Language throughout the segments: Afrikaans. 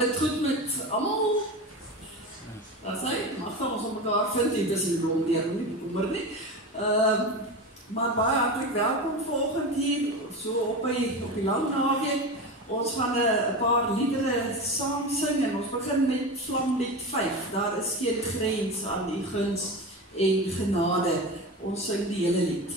dit goed met almal? Dat sê, mag dan ons op mekaar vind, dit is in Romdeer, nie bekommer nie. Maar baie hartlik welkom volgend hier, so op die lang naweek. Ons gaan 'n paar liedere saam sing en ons begin met Vlamlied 5. Daar is geen grens aan die guns en genade. Ons sing die hele lied.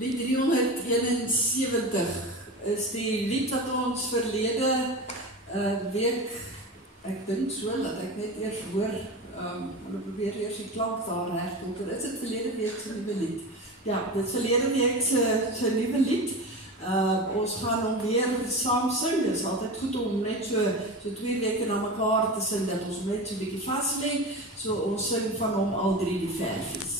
Lied 371 is die lied wat ons verlede week, ek dink so, dat ek net eers hoor, hulle probeer eers die klank daar regdoen, is dit verlede week se nuwe lied? Ja, dit is verlede week se nuwe lied. Ons gaan hom weer saam sing, dit is altyd goed om net so 2 weke na mekaar te sing, dat ons net so 'n bietjie vaslê, so ons sing van hom al 3 die versies.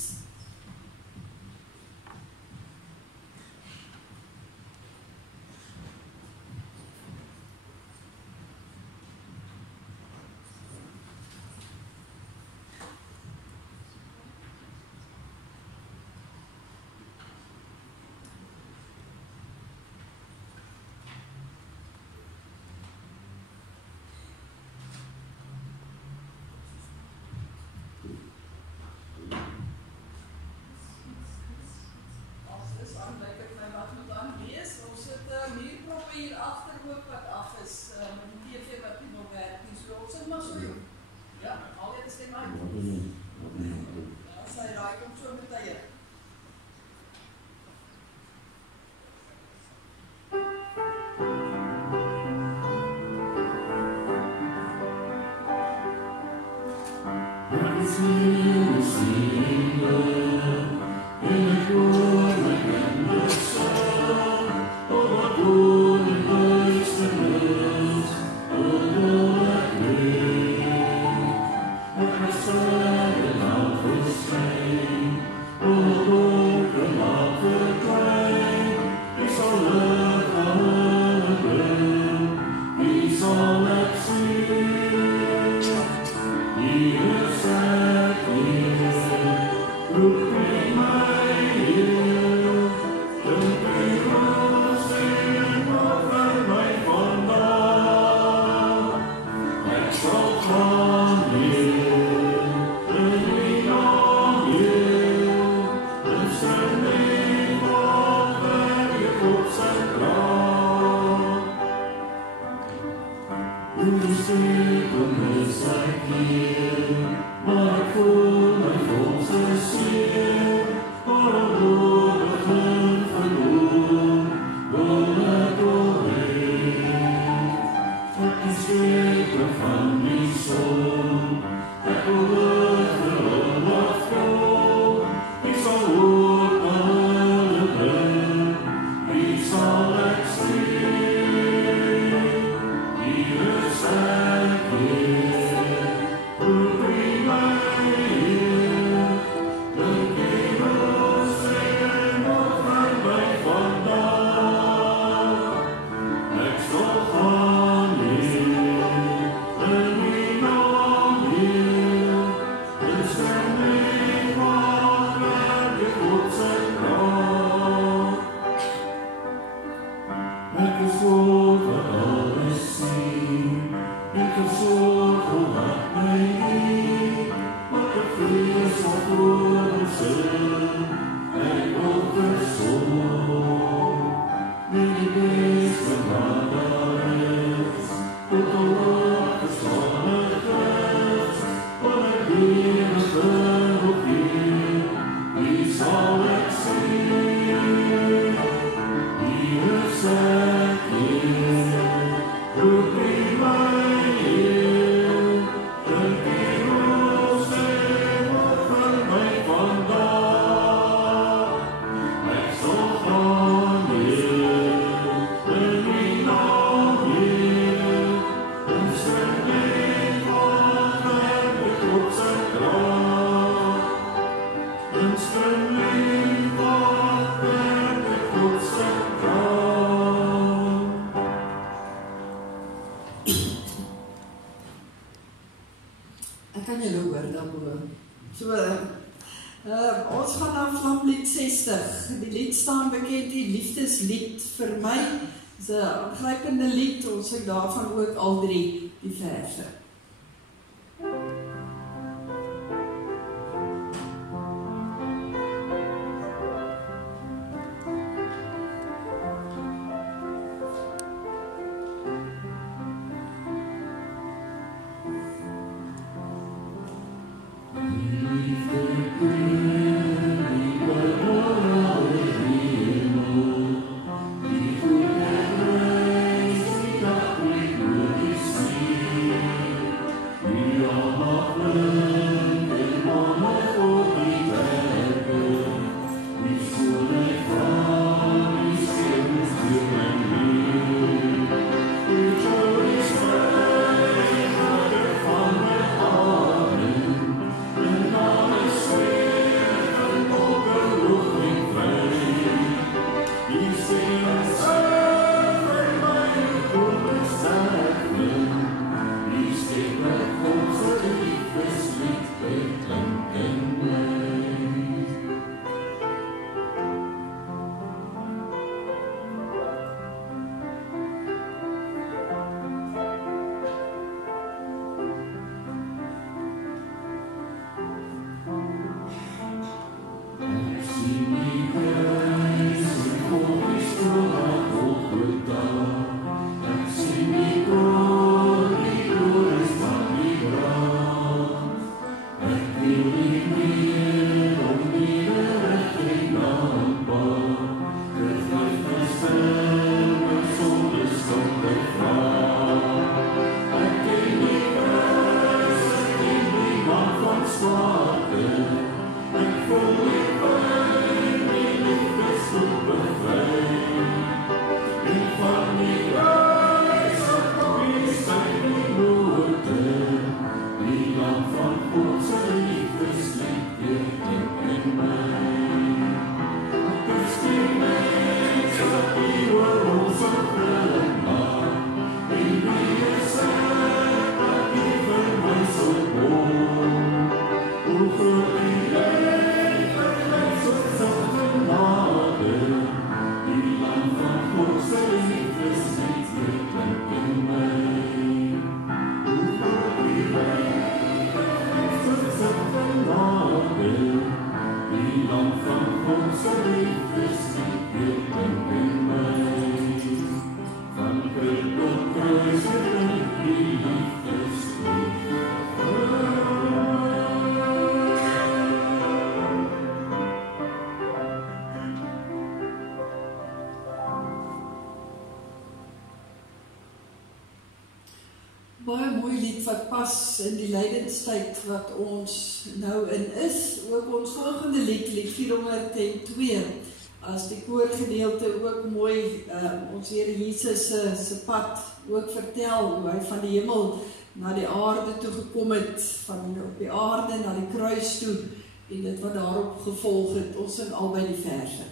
Okay. Ek kan julle hoor daarbo. So, ons gaan na Vlamlied 60. Die lied staan bekend, die liefdeslied vir my. Dit is 'n aangrypende lied, ons het daarvan ook al 3 die verse. Baie mooi lied wat pas in die lydenstyd wat ons nou in is. Ook ons volgende lied, lied 402, as die koorgedeelte ook mooi ons Here Jesus se pad ook vertel, hoe hy van die hemel na die aarde toe gekom het, van op die aarde na die kruis toe, en dit wat daarop gevolg het. Ons in albei die verse.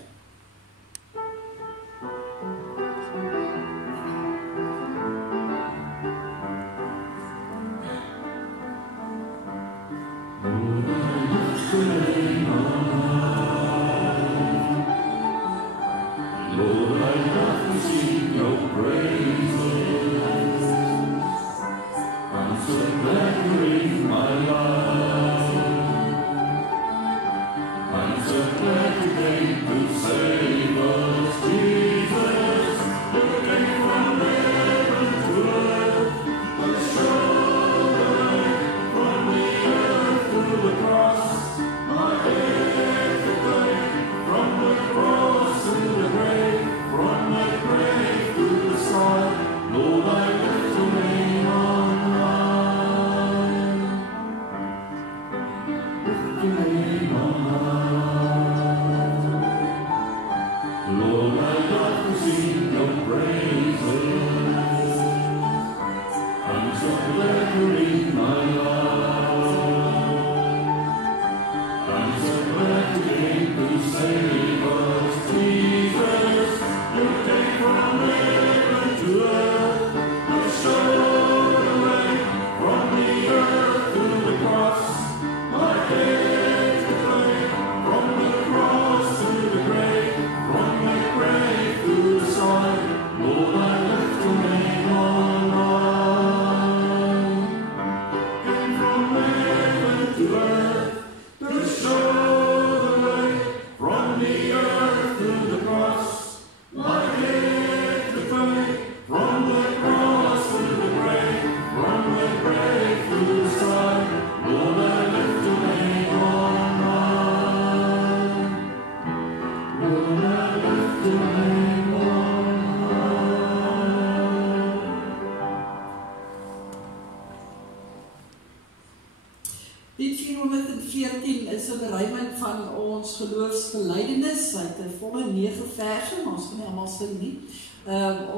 14 is 'n beruiming van ons geloofsbelijdenis. Hy het 'n volle 9 verse, maar ons gaan nie almal sing nie.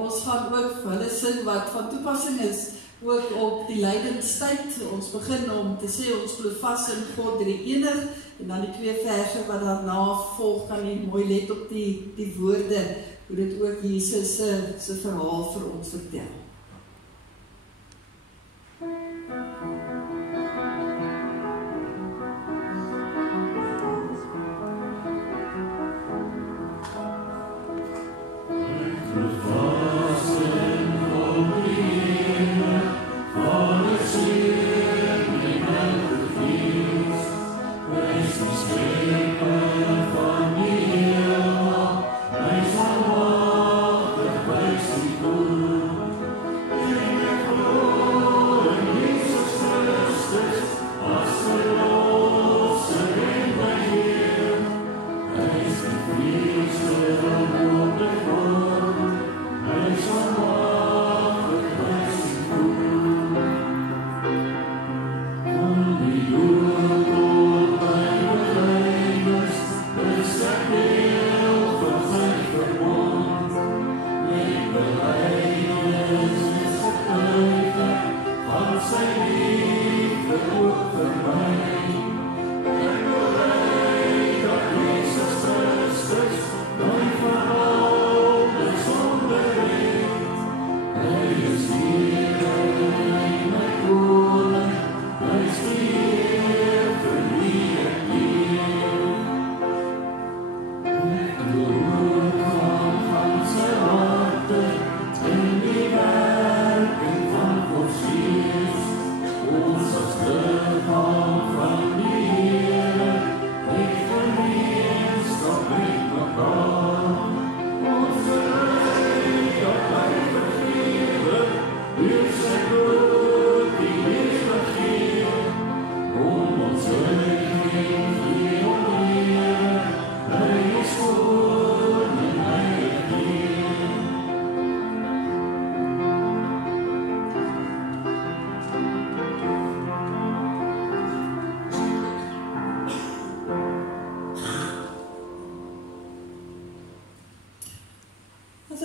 Ons gaan ook vir hulle sing wat van toepassing is, ook op die lydenstyd. Ons begin om te sê, ons glo vas in God drie enig, en dan die 2 verse wat daarna volg, kan jy mooi let op die woorde, hoe dit ook Jesus se verhaal vir ons vertel.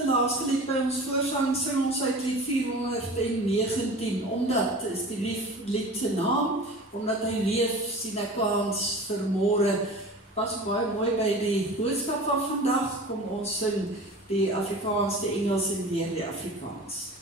Laaste lied by ons voorsang sing ons uit lied 419, omdat is die lied se naam, omdat hy leef, sien ek kans vir môre. Pas baie mooi by die boodskap van vandag, kom ons sing die Afrikaans, die Engels en weer die Afrikaans.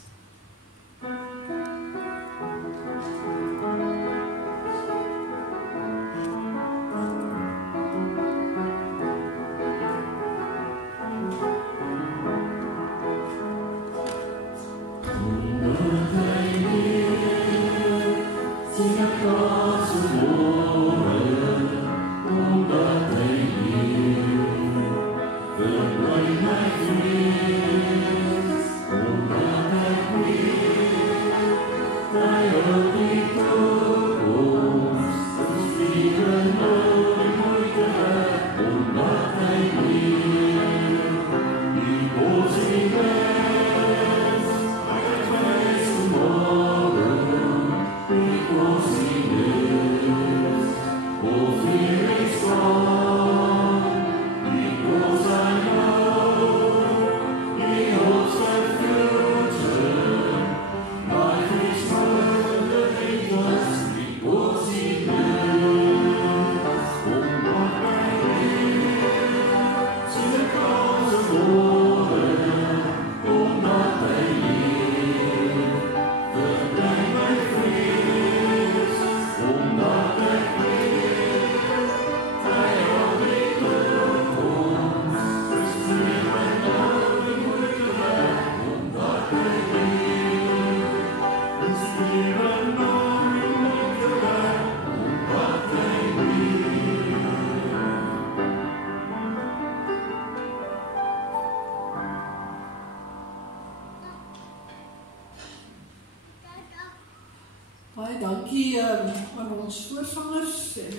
Baie dankie aan ons voorsangers en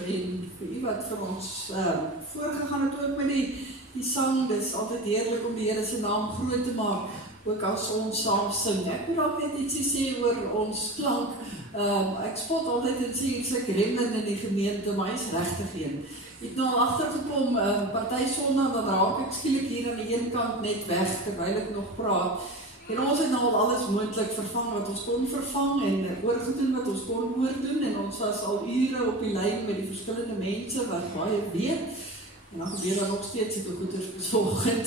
vir u wat vir ons voorgegaan het ook met die sang. Dit is altyd heerlik om die Here se naam groot te maak ook as ons saam sing. Ek moet ook net ietsie sê oor ons klank. Ek spot altyd en sê, ek's 'n gremlin in die gemeente, maar hy's regtig een. Ek het nou al agtergekom, party Sondag, dan raak ek skielik hier aan die een kant net weg, terwyl ek nog praat. En ons het nou al alles moontlik vervang wat ons kon vervang, en oorgedoen wat ons kon oordoen, en ons was al ure op die lyn met die verskillende mense wat baie weet. En dan gebeur dan nog steeds het goeders besorgend.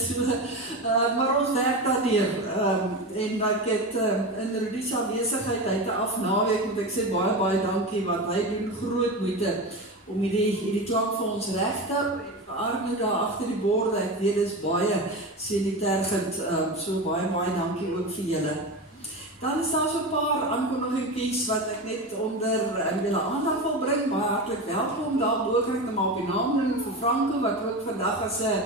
Maar ons werk daardeur. En ek het in Rudy se aanwesigheid, hy het 'n afnaweek, moet ek sê baie dankie, want hy doen groot moeite om hierdie klank vir ons reg te hou. Arno daar agter die borde, ek weet dis baie sanitergend, so baie dankie ook vir julle. Dan is daar so 'n paar aankondigingkies wat ek net onder julle aandag wil bring. Baie hartlik welkom daar bo, kan ek nou maar op die naam noem vir Franco, wat ook vandag as 'n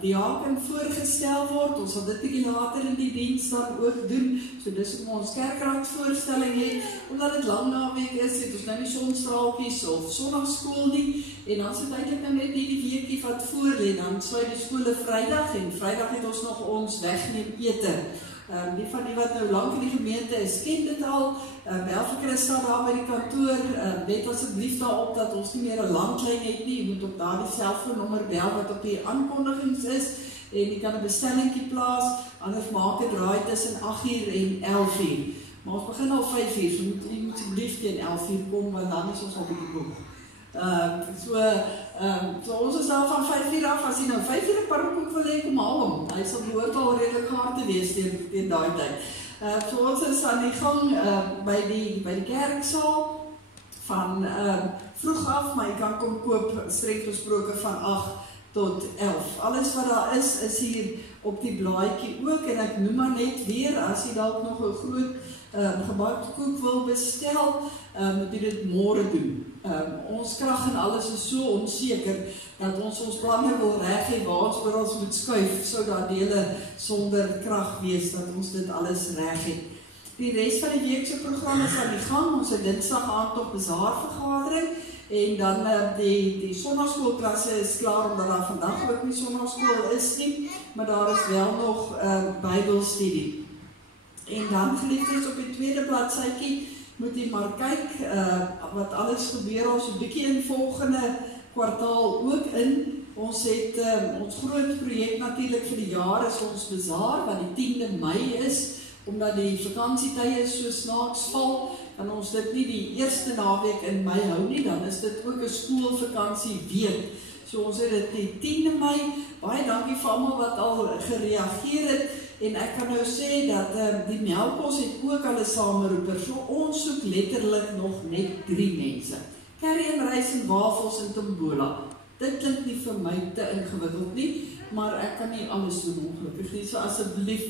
diaken voorgestel word. Ons sal dit bietjie later in die diens dan ook doen. So dis om ons kerkraadsvoorstelling het, omdat dit lang naweek is, het ons nou nie sonstraaltjies of sondagskool nie. En dan sit eintlik nou net die weekie wat voor lê, dan sluit die skole Vrydag, en Vrydag het ons nog ons wegneem ete. Die van die wat nou lank in die gemeente is, ken dit al. Bel vir Christa daar by die kantoor, let asseblief daarop dat ons nie meer 'n landlyn het nie. Jy moet op daardie selfoonnommer bel wat op die aankondigings is, en jy kan 'n bestellingkie plaas, anders maak dit draai tussen 8uur en 11uur. Maar ons begin al 5uur, so jy moet asseblief teen 11uur kom, want dan is ons al bietjie boek. So ons is daar van 5uur af, as jy nou 5uur 'n parkoek wil hê, kom haal hom. Hy sal behoort al redelik gaar te wees teen daai tyd. So ons is aan die gang by die kerksaal van vroeg af, maar jy kan kom koop streng gesproke van 8 tot 11. Alles wat daar is hier op die blaadjie ook, en ek noem maar net weer, as jy dalk nog 'n groot gebakte koek wil bestel, moet jy dit môre doen. Ons krag en alles is so onseker, dat ons planne wil reg hê waar ons moet skuif, sou daar dele sonder krag wees, dat ons dit alles reg het. Die res van die week se program is aan die gang. Ons het Dinsdag aand tot bazaarvergadering, en dan die sondagskoolklasse is klaar, omdat daar vandag ook nie sondagskool is nie, maar daar is wel nog Bybelstudie. En dan geliefdes op die tweede bladsytjie, moet jy maar kyk wat alles gebeur, ons 'n bietjie in volgende kwartaal ook in. Ons het ons groot projek natuurlik vir die jaar is ons bazaar, wat die 10de Mei is, omdat die vakansietye so snaaks val, kan ons dit nie die eerste naweek in Mei hou nie, dan is dit ook 'n skoolvakantieweek. So ons het dit die 10de Mei, baie dankie vir almal wat al gereageer het, en ek kan nou sê dat die Melkbos het ook al 'n sameroeper, so ons soek letterlik nog net 3 mense. Curry en rys en wafels in Tombola. Dit klink nie vir my te ingewikkeld nie, maar ek kan nie alles doen ongelukkig nie, so asseblief,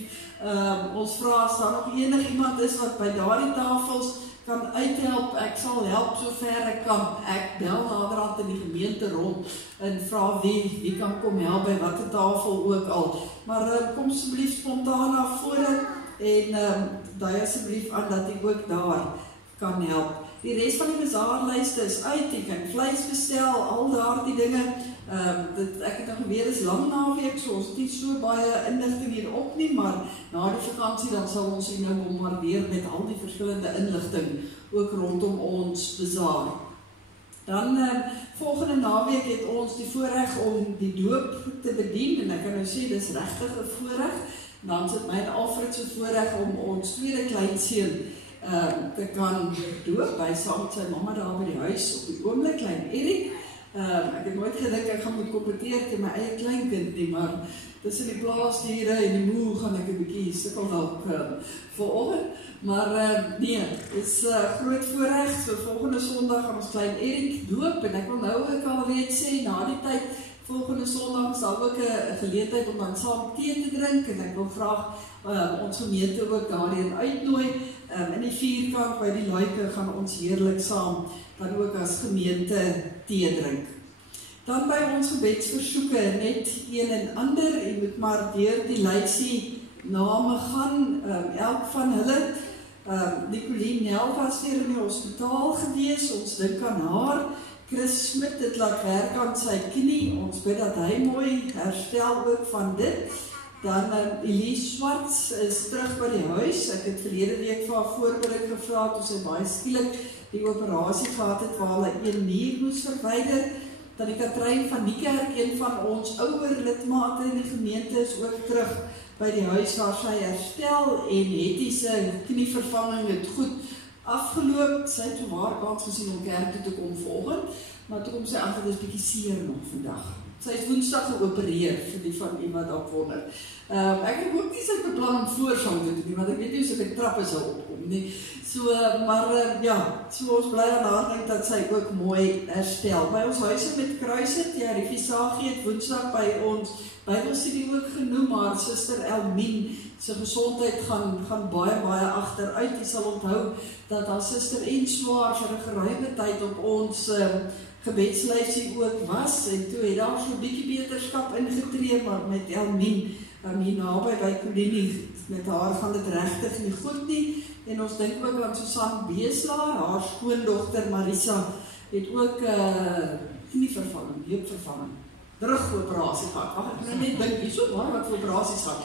ons vra as daar nog enigiemand is wat by daardie tafels kan uithelp, ek sal help so ver ek kan. Ek bel naderhand in die gemeente rond en vra wie kan kom help by watter tafel ook al. Maar kom asseblief spontaan na vore en daai asseblief aan dat ek ook daar kan help. Die res van die bazaarlyste is uit, jy kan vleis bestel, al daardie dinge. Ek het nou geweet is lang naweek, so ons het nie so baie inligting hierop nie, maar na die vakansie dan sal ons hier nou bombardeer met al die verskillende inligting, ook rondom ons bazaar. Dan volgende naweek het ons die voorreg om die doop te bedien, en ek kan nou sê, dis regtig 'n voorreg. Dan sit my en Alfred se voorreg om ons tweede kleinseun te kan doop, by saam met sy mamma daar by die huis op die oomblik, klein Erik. Ek het nooit gedink ek gaan moet kompeteer teen my eie kleinkind nie, maar tussen die plaasdiere en die moe gaan ek 'n bietjie sukkel dalk vanoggend. Maar nee, is groot voorreg. So volgende Sondag gaan ons klein Erik doop, en ek wil nou ook al reeds sê, na die tyd volgende Sondag sal ook 'n geleentheid om dan saam tee te drink, en ek wil graag ons gemeente ook daarin uitnooi. In die vierkant by die luike gaan ons heerlik saam dan ook as gemeente tee drink. Dan by ons gebedsversoeke, net een en ander, jy moet maar deur die lysie name gaan, elk van hulle. Nicoline Nel was hier in die hospitaal gewees, ons dink aan haar. Chris Smit het laat werk aan sy knie, ons bid dat hy mooi herstel ook van dit. Dan Elise Swarts is terug by die huis. Ek het verlede week vir haar voorbereid gevra, toe sy baie skielik die operasie gehad het, waar hulle 1 nier moes verwyder. Dan die Katrein van Niekerk, een van ons ouer lidmate in die gemeente, is ook terug by die huis waar sy herstel, en Hetty se knievervanging het goed afgeloop. Sy het waar kans gesien om kerk toe te kom volgend, maar toe kom sy agter, dit is bietjie seer nog vandag. Sy is Woensdag geopereer, vir die van u wat dalk wonder. Ek het ook nie sy beplan om voorsang te doen, want ek weet nie hoe sy die trappe sal opkom nie. So ons bly aan haar dink dat sy ook mooi herstel. By ons huise met Kruiset, Riefie Sagie het Woensdag by ons Bybelstudie ook genoem, maar Suster Elmien se gesondheid gaan baie agteruit. Jy sal onthou dat haar suster en swaar vir 'n geruime tyd op ons gebedslysie ook was, en toe het daar so 'n bietjie beterskap ingetree, maar met Elmien, hier naby by Kolinie, met haar gaan dit regtig nie goed nie, en ons dink ook aan Susan Beeslaar, haar skoondogter Marisa, het ook knievervanging, heupvervanging, rugoperasie gehad. Ek net dink, hier so baie wat operasies gehad.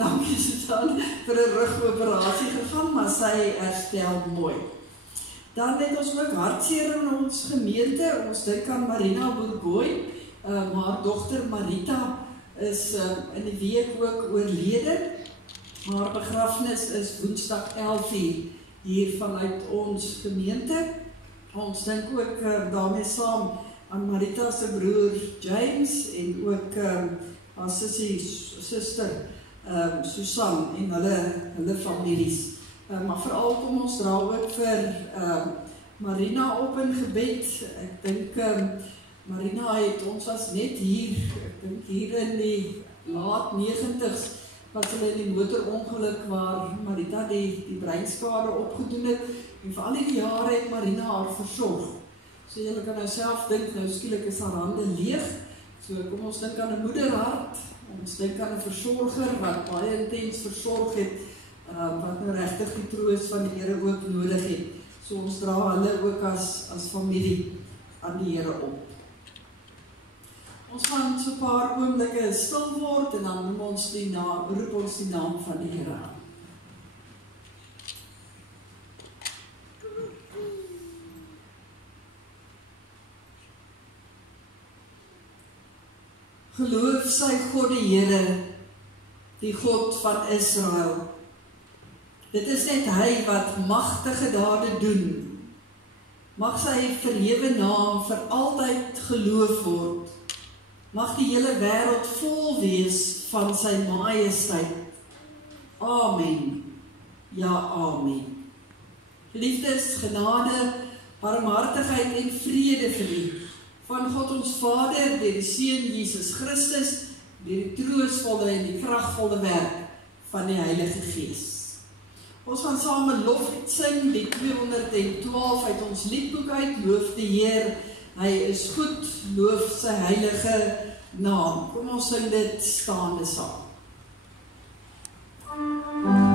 Dankie Susan, vir 'n rugoperasie gegaan, maar sy herstel mooi. Dan het ons ook hartseer in ons gemeente. Ons dink aan Marina Bourgoy, haar dogter Marita is in die week ook oorlede. Haar begrafnis is Woensdag 11:00 hier vanuit ons gemeente. Ons dink ook daarmee saam aan Marita se broer James en ook haar suster Susan en hulle families. Maar veral kom ons dra ook vir Marina op in gebed. Ek dink Marina ons was net hier, ek dink hier in die laat 90's, wat hulle in die motorongeluk waar Marita die breinskade opgedoen het, en vir al die jare het Marina haar versorg. So julle kan nou self dink, nou skielik is haar hande leeg, so kom ons dink aan 'n moederhart, ons dink aan 'n versorger wat baie intens versorg het, wat nou regtig die troos van die Here ook nodig het. So ons dra hulle ook as familie aan die Here op. Ons gaan so 'n paar oomblikke stil word en dan roep ons die naam van die Here aan. Geloof sy God die Here, die God van Israel. Dit is net hy wat magtige dade doen. Mag sy verhewe naam vir altyd geloof word. Mag die hele wêreld vol wees van sy majesteit. Amen. Ja, amen. Geliefdes, genade, barmhartigheid en vrede vir u, van God ons Vader, deur die Seun Jesus Christus, deur die troostvolle en die kragtvolle werk van die Heilige Gees. Ons gaan saam 'n loflied sing, die 212 uit ons liedboek uit, loof die Heer, hy is goed, loof sy heilige naam. Kom ons sing dit staande saam. Ja.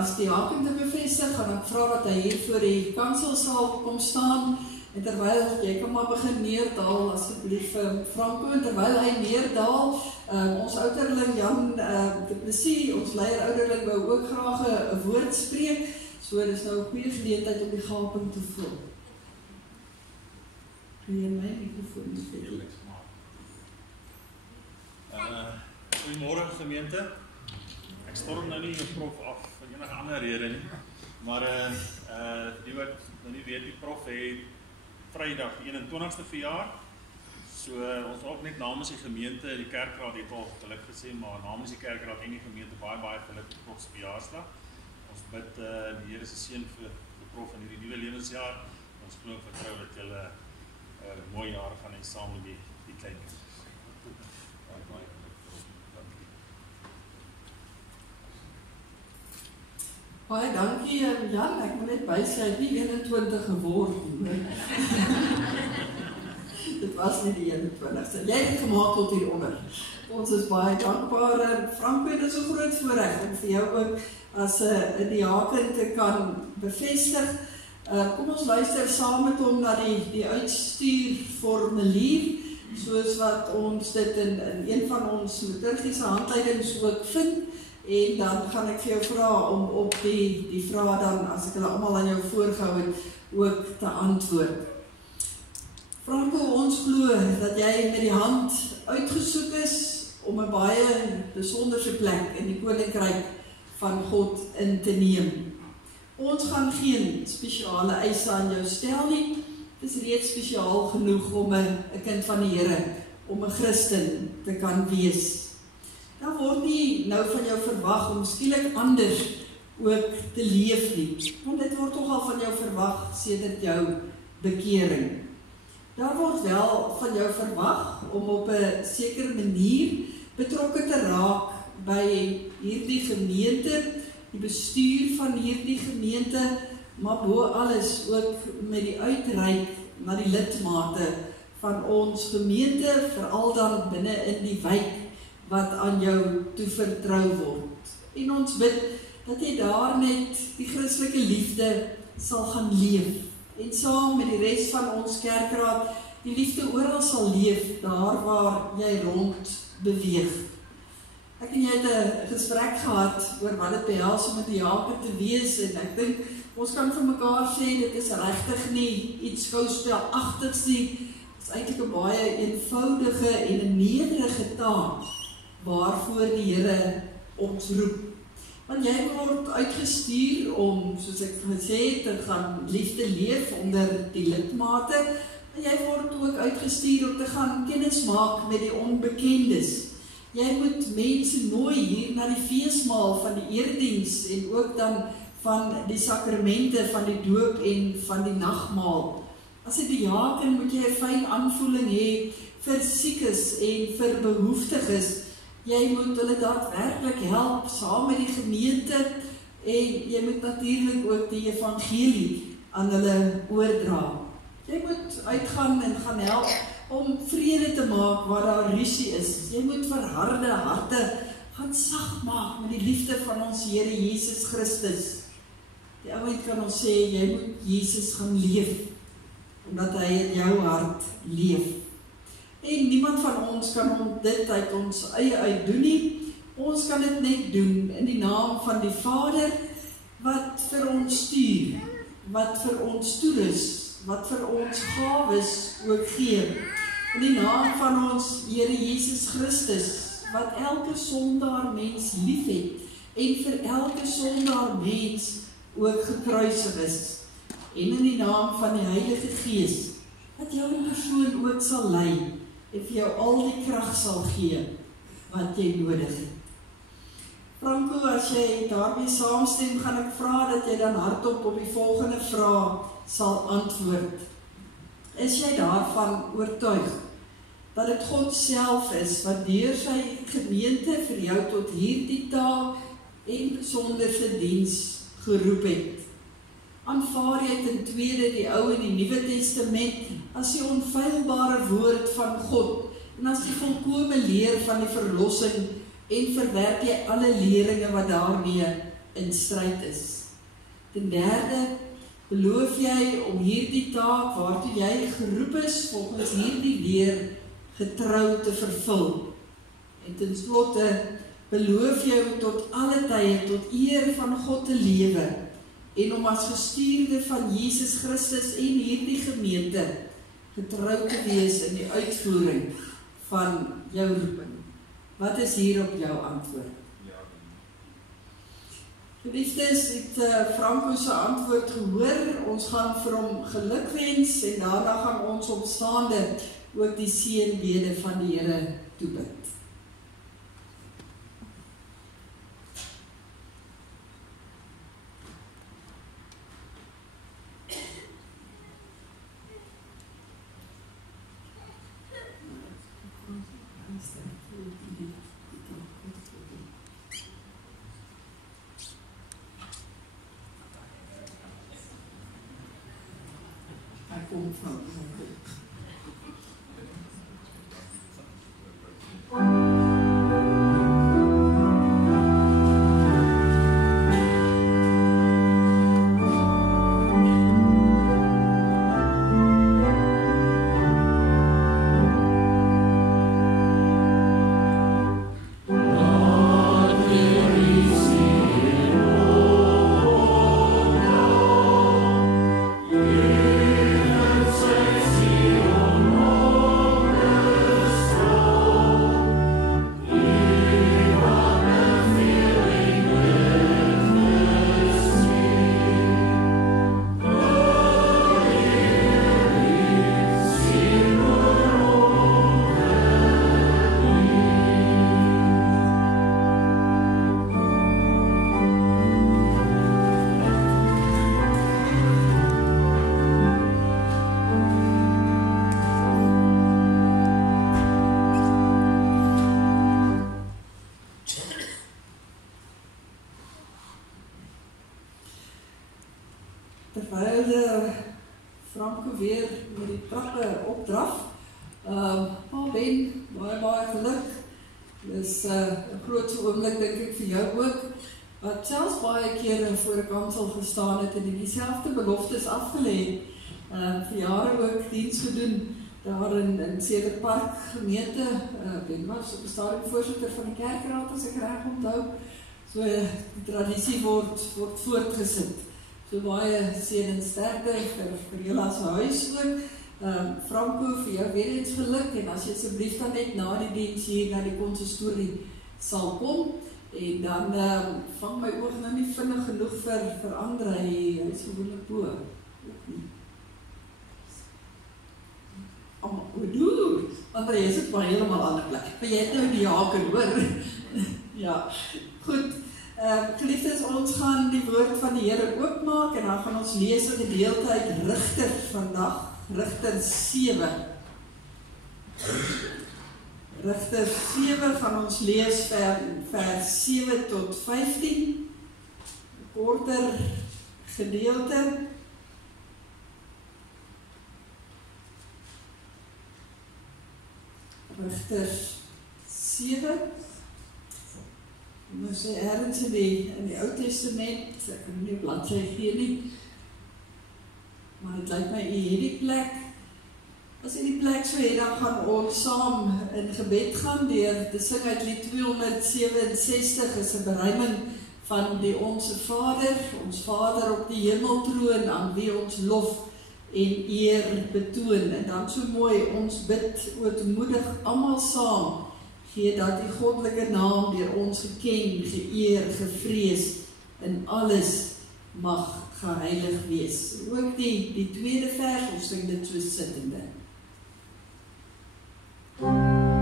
as diaken te bevestig, gaan ek vra dat hy hier voor die kanselsaal kom staan, en terwyl jy kan maar begin neerdaal, asseblief Franco, en terwyl hy neerdaal, ons ouderling Jan Du Plessis, ons leier ouderling, wou ook graag 'n woord spreek, so dit is nou 'n goeie geleentheid om die gaping te vul. Kun jy my mikrofoon speel? Goeiemôre gemeente. Ek storm nou nie die prof af vir enige ander rede nie, maar die wat nou nie weet, die prof het Vrydag 21ste verjaar, so ons ook net namens die gemeente, die kerkraad het al geluk gesê, maar namens die kerkraad en die gemeente baie geluk vir prof se verjaarsdag. Ons bid die Here se seën vir prof in hierdie nuwe lewensjaar. Ons glo en vertrou dat julle mooi jaar gaan hê saam met die klein kinders. Baie dankie Jan, ek moet net bysê, hy het nie 21 geword nie. Dit was nie die 21ste. Jy het het gemaak tot hieronder. Ons is baie dankbaar. Franco, dit is 'n groot voorreg om vir jou ook as 'n diaken te kan bevestig. Kom ons luister saam met hom na die uitstuurformulier, soos wat ons dit in een van ons liturgiese handleidings ook vind. En dan gaan ek vir jou vra om op die vrae dan, as ek hulle almal aan jou voorgehou het, ook te antwoord. Franco, ons glo dat jy met die hand uitgesoek is om 'n baie besonderse plek in die koninkryk van God in te neem. Ons gaan geen spesiale eise aan jou stel nie. Dit is reeds spesiaal genoeg om 'n kind van die Here, om 'n Christen te kan wees. Daar word nie nou van jou verwag om skielik anders ook te leef nie, want dit word toch al van jou verwag sedert jou bekering. Daar word wel van jou verwag om op 'n sekere manier betrokke te raak by hierdie gemeente, die bestuur van hierdie gemeente, maar bo alles ook met die uitreik na die lidmate van ons gemeente, veral dan binne in die wijk wat aan jou toevertrou word. En ons bid dat jy daar net die Christelike liefde sal gaan leef, en saam met die res van ons kerkraad die liefde oral sal leef, daar waar jy rond beweeg. Ek en jy het 'n gesprek gehad oor wat dit behels om 'n diaken te wees, en ek dink ons kan vir mekaar sê, dit is regtig nie iets skouspelagtigs nie. Dit is eintlik 'n baie eenvoudige en 'n nederige taak waarvoor die Here ons roep. Want jy word uitgestuur om, soos ek gesê het, te gaan liefde leef onder die lidmate, en jy word ook uitgestuur om te gaan kennis maak met die onbekendes. Jy moet mense nooi hier na die feesmaal van die erediens, en ook dan van die sakramente van die doop en van die nagmaal. As 'n diaken moet jy 'n fyn aanvoeling hê vir siekes en vir behoeftiges. Jy moet hulle daadwerklik help saam met die gemeente, en jy moet natuurlik ook die evangelie aan hulle oordra. Jy moet uitgaan en gaan help om vrede te maak waar daar rusie is. Jy moet verharde harte gaan sag maak met die liefde van ons Here Jesus Christus. Die ouend kan ons sê, jy moet Jesus gaan leef, omdat hy in jou hart leef. En niemand van ons kan dit uit ons eie uit doen nie. Ons kan dit net doen in die naam van die Vader, wat vir ons stuur, wat vir ons toerus, wat vir ons gawes ook gee. In die naam van ons Here Jesus Christus, wat elke sondaar mens lief het, en vir elke sondaar mens ook gekruisig is. En in die naam van die Heilige Gees, dat jou persoon ook sal lei, en vir jou al die krag sal gee, wat jy nodig het. Franco, as jy daarmee saamstem, gaan ek vra dat jy dan hardop op die volgende vraag sal antwoord. Is jy daarvan oortuig, dat dit God self is, wat deur sy gemeente vir jou tot hierdie taak en besonderse diens geroep het? Aanvaar jy ten tweede die Ou en die Nuwe Testament as die onfeilbare woord van God, en as die volkome leer van die verlossing, en verwerp jy alle leringe wat daarmee in stryd is. Ten derde, beloof jy om hierdie taak waartoe jy geroep is volgens hierdie leer getrou te vervul. En ten slotte, beloof jy om tot alle tye tot eer van God te lewe en om as gestuurde van Jesus Christus en hierdie gemeente getrou te wees in die uitvoering van jou roeping. Wat is hier op jou antwoord? Geliefdes, het Franco se antwoord gehoor. Ons gaan vir hom gelukwens en daarna gaan ons opstaande ook die seënbede van die Here toebid. Terwyl Franco weer met die trappe opdraf, Ben, baie geluk. Dis 'n groot oomblik dink ek vir jou ook, wat selfs baie kere voor 'n kansel gestaan het en dieselfde beloftes afgelê. Vir jare ook diens gedoen daar in Cederpark gemeente. Ben was op die stadium voorsitter van die kerkraad as ek reg onthou. So die tradisie word voortgesit. So baie seën en sterkte vir julle as huis ook. Franco, vir jou weer eens geluk en as jy asseblief dan net na die diens hier na die konsistorie sal kom en dan vang my oog nou nie vinnig genoeg vir Andre, hy is gewoonlik bo. Andre, jy sit maar helemaal ander plek, maar jy het nou die haken hoor. Ja, goed. Geliefdes, ons gaan die woord van die Here oopmaak en dan gaan ons lees in die gedeelte uit Rigter vandag, Rigter 7. Rigter 7 gaan ons lees vers 7 tot 15. Korter gedeelte. Rigter 7. Ons sê ergens in die Ou Testament, ek kan nie bladsy gee nie, maar het lyk my hierdie plek, as in die plek so het, dan gaan ons saam in gebed gaan deur te sing uit lied 267, is 'n beruiming van die Onse Vader, ons Vader op die hemeltroon, aan wie ons lof en eer betoon, en dan so mooi, ons bid ootmoedig almal saam, gee dat die goddelike naam deur ons geken, geëer, gevrees, in alles mag geheilig wees. Ook die tweede vers, ons sing dit so sittende. Yeah.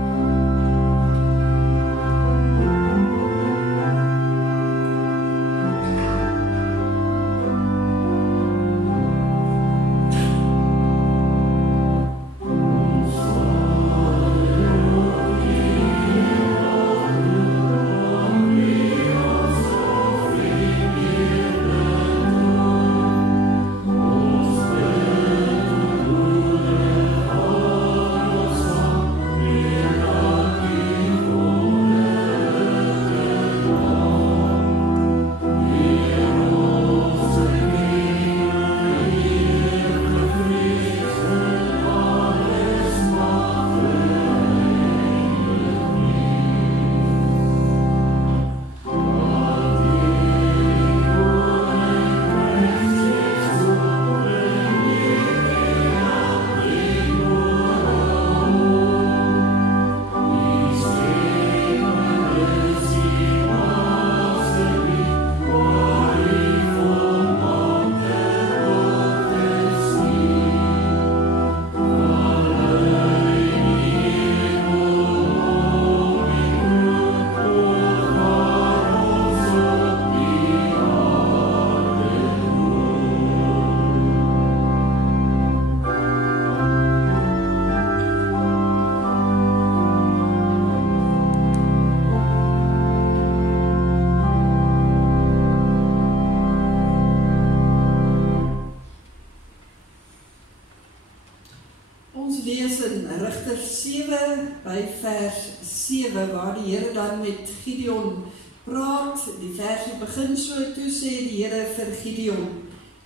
7 by vers 7, waar die Here dan met Gideon praat. Die versie begin so: toe sê die Here vir Gideon,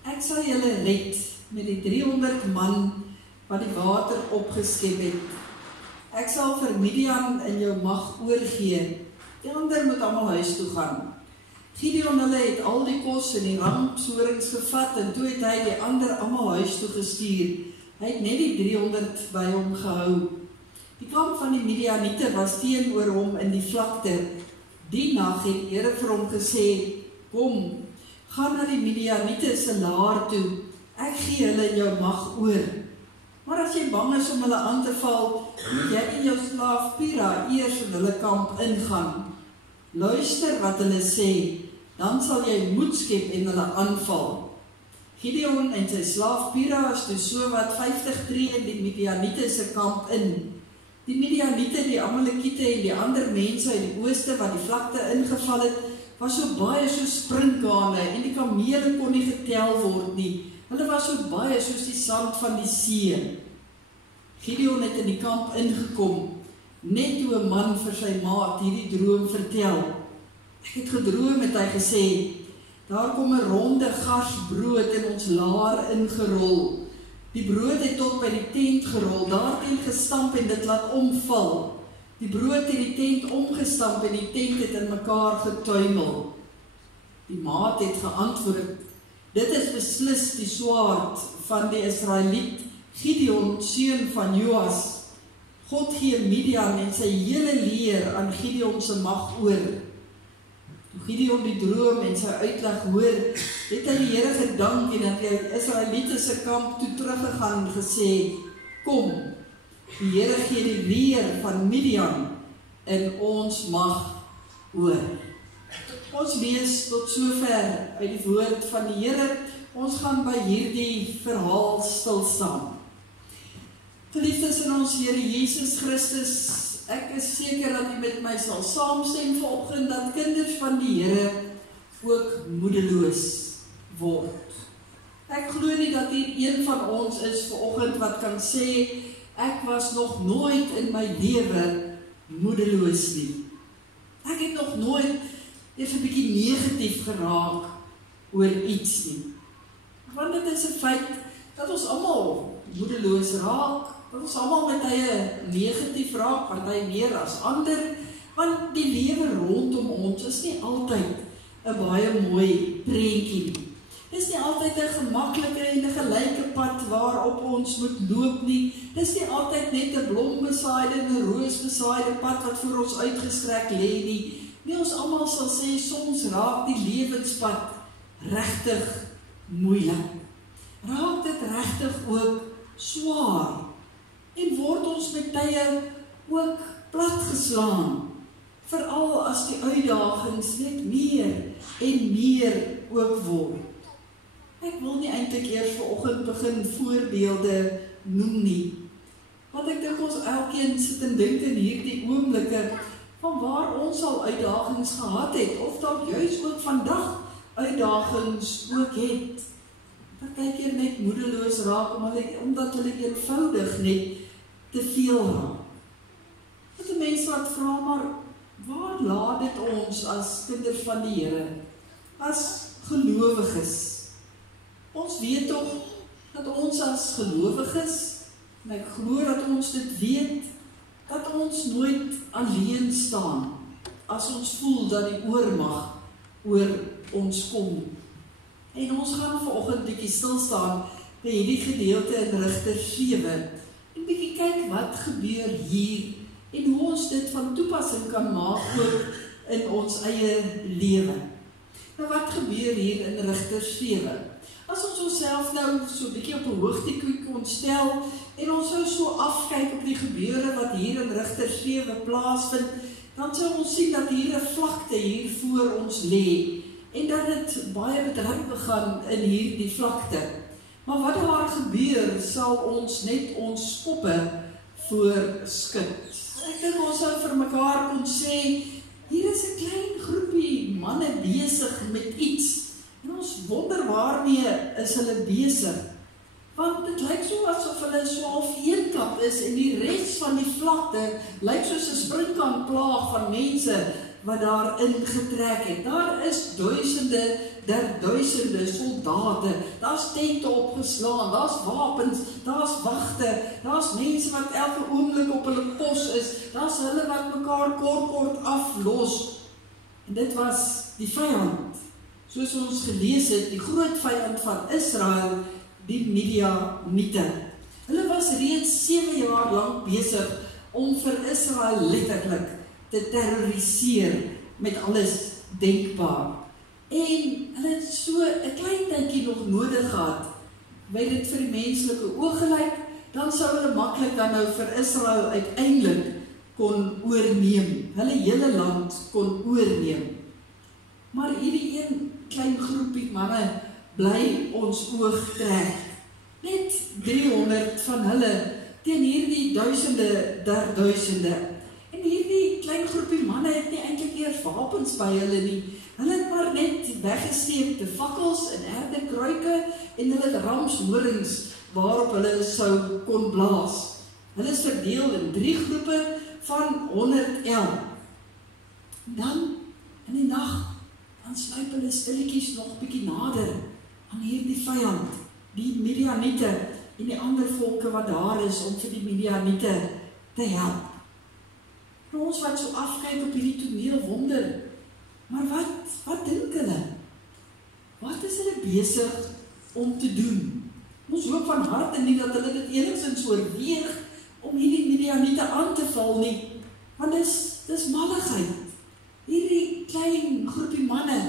ek sal julle red met die 300 man wat die water opgeskep het. Ek sal vir Midian in jou mag oorgee. Die ander moet almal huis toe gaan. Gideon hulle het al die kos en die ramshorings gevat en toe het hy die ander almal huis toe gestuur. Hy het net die 300 by hom gehou. Die kamp van die Midianiete was teenoor hom in die vlakte. Die nag het die Here vir hom gesê, kom, gaan na die Midianiete se laar toe. Ek gee hulle in jou mag oor. Maar as jy bang is om hulle aan te val, moet jy en jou slaaf Pira eers in hulle kamp ingaan. Luister wat hulle sê, dan sal jy moed skep en hulle aanval. Gideon en sy slaaf Pira is toe so wat 50 tree in die Midianiete se kamp in. Die Midianiete, die Amalekiete en die ander mense uit die ooste wat die vlakte ingeval het, was so baie so sprinkane en die kamele kon nie getel word nie. Hulle was so baie soos die sand van die see. Gideon het in die kamp ingekom, net toe 'n man vir sy maat hierdie droom vertel. Ek het gedroom, het hy gesê, daar kom 'n ronde gars brood in ons laar ingerol. Die brood het tot by die tent gerol, daarteen gestamp en dit laat omval. Die brood het die tent omgestamp en die tent het in mekaar getuimel. Die maat het geantwoord, dit is beslis die swaard van die Israeliet, Gideon, seun van Joas. God gee Midian en sy hele leer aan Gideon se mag oor. Toe Gideon die droom en sy uitleg hoor, het hy die Here gedank en dat hy Israeliete se kamp toe teruggegaan en gesê, kom, die Here gee die leer van Midian in ons mag oor. Ons lees tot sover uit die woord van die Here. Ons gaan by hierdie verhaal stil staan. Geliefdes in ons Here Jesus Christus, ek is seker dat u met my sal saamstem vanoggend dat kinders van die Here ook moedeloos word. Ek glo nie dat hier een van ons is vanoggend wat kan sê, ek was nog nooit in my lewe moedeloos nie. Ek het nog nooit even 'n bietjie negatief geraak oor iets nie. Want dit is 'n feit dat ons almal moedeloos raak, dat ons almal met tye negatief raak, party meer as ander, want die lewe rondom ons is nie altyd 'n baie mooi prentjie nie. Dis nie altyd 'n gemaklike en 'n gelyke pad waarop ons moet loop nie. Dis nie altyd net 'n blombesaaide en 'n roosbesaaide pad wat voor ons uitgestrek lê nie. Nee, ons almal sal sê, soms raak die lewenspad regtig moeilik. Raak dit regtig ook swaar. En word ons met tye ook platgeslaan. Veral as die uitdagings net meer en meer ook word. Ek wil nie eintlik eers vanoggend begin voorbeelde noem nie. Want ek dink ons elkeen sit en dink in hierdie oomblikke van waar ons al uitdagings gehad het, of dalk juis ook vandag uitdagings ook het. Partykeer net moedeloos raak omdat hulle eenvoudig net te veel raak. Wat 'n mens wat vra, maar waar laat dit ons as kinders van die Here, as gelowiges? Ons weet tog dat ons as gelowiges, en ek glo dat ons dit weet, dat ons nooit alleen staan, as ons voel dat die oormag oor ons kom. En ons gaan vanoggend bietjie stil staan by hierdie gedeelte in Rigters 7, en bietjie kyk wat gebeur hier, en hoe ons dit van toepassing kan maak ook in ons eie lewe. Nou wat gebeur hier in Rigters 7? As ons onsself nou so 'n bietjie op 'n hoogtekoek kon stel en ons sou so afkyk op die gebeure wat hier in Rigters 7 plaasvind, dan sou ons sien dat hier 'n vlakte hier voor ons lê en dat dit baie bedrywig gaan in hierdie vlakte. Maar wat daar gebeur, sal ons net ons koppe voorskud. Ek dink ons sou vir mekaar kon sê, hier is 'n klein groepie manne besig met iets. En ons wonder waarmee is hulle besig. Want dit lyk so asof hulle so half eenkant is en die res van die vlakte lyk soos 'n sprinkaanplaag van mense wat daar ingetrek het. Daar is duisende der duisende soldate, daar's tente opgeslaan, daar's wapens, daar's wagte, daar's mense wat elke oomblik op hulle pos is, daar's hulle wat mekaar kort aflos. En dit was die vyand, soos ons gelees het, die groot vyand van Israel, die Midianiete. Hulle was reeds 7 jaar lank besig om vir Israel letterlik te terroriseer met alles denkbaar. En hulle het so 'n klein tydjie nog nodig gehad, by dit vir die menslike oog gelyk, dan sou hulle maklik dan nou vir Israel uiteindelik kon oorneem, hulle hele land kon oorneem. Maar hierdie een klein groepie manne bly ons oog trek. Net 300 van hulle teen hierdie duisende der duisende. En hierdie klein groepie manne het nie eintlik eers wapens by hulle nie. Hulle het maar net weggesteekte fakkels en erdekruike en hulle het ramshorings waarop hulle sou kon blaas. Hulle is verdeel in 3 groepe van 111. Dan in die nag, dan sluip hulle stilletjies nog bietjie nader aan hierdie vyand, die Midianiete en die ander volke wat daar is om vir die Midianiete te help. En ons wat so afkyk op hierdie toneel wonder, maar wat dink hulle? Wat is hulle besig om te doen? Ons hoop van harte nie dat hulle dit enigstens oorweeg om hierdie Midianiete aan te val nie, want dis malligheid. Hierdie klein groepie manne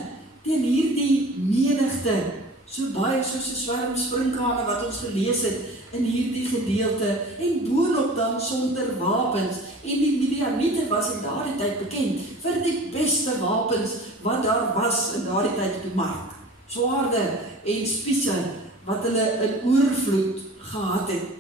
teen hierdie menigte, so baie soos 'n swerm sprinkane wat ons gelees het in hierdie gedeelte, en boonop dan sonder wapens. En die Midianiete was in daardie tyd bekend vir die beste wapens wat daar was in daardie tyd op die mark. Swaarde en spiese wat hulle in oorvloed gehad het.